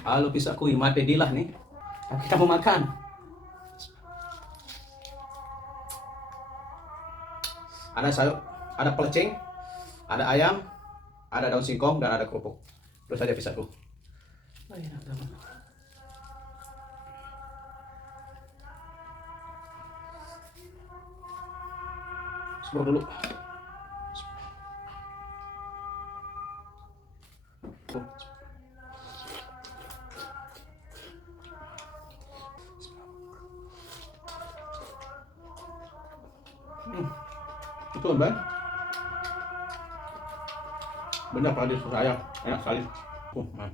Halo pisaku, mati dilah nih. Kita mau makan. Ada sayur, ada pelecing, ada ayam, ada daun singkong, dan ada kerupuk. Terus aja pisaku. Oh, enak banget. Explore dulu. Itu kan, banyak pada susu ayam, enak sekali. Man.